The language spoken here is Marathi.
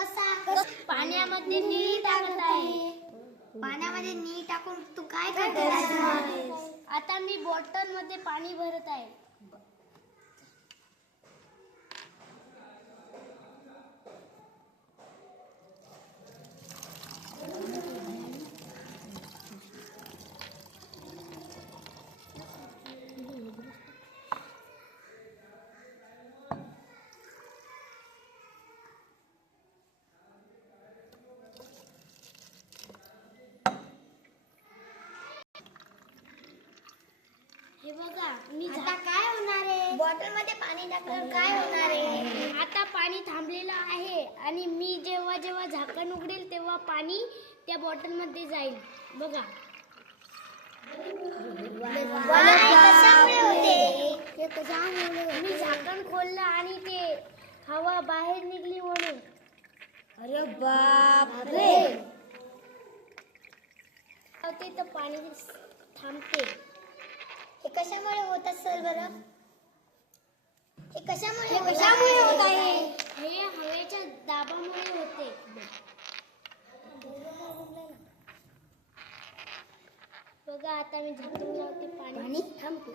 कसा? पाण्यामध्ये नीळ टाकत आहे. पाण्यामध्ये नीळ टाकून तू काय करते राजू? आता मी बॉटल मध्ये पाणी भरत आहे. हे बघा मी आता काय होणार आहे? बॉटल मध्ये पाणी टाकल्यावर काय होणार आहे? आता पाणी थांबलेलं आहे आणि मी जेव्हा जेव्हा झाकण उघडेल तेव्हा पाणी त्या बॉटल मध्ये जाईल. बघा कशामुळे होते? मी झाकण खोललं आणि ते हवा बाहेर निघली म्हणून. अरे बापरे! ते तर पाणी थांबते. हे कशामुळे होत असेल बरं? हे कशामुळे होत आहे? हे हवेच्या दाबामुळे होते. बघा आता मी झाकण लावते, पाणी थांबते.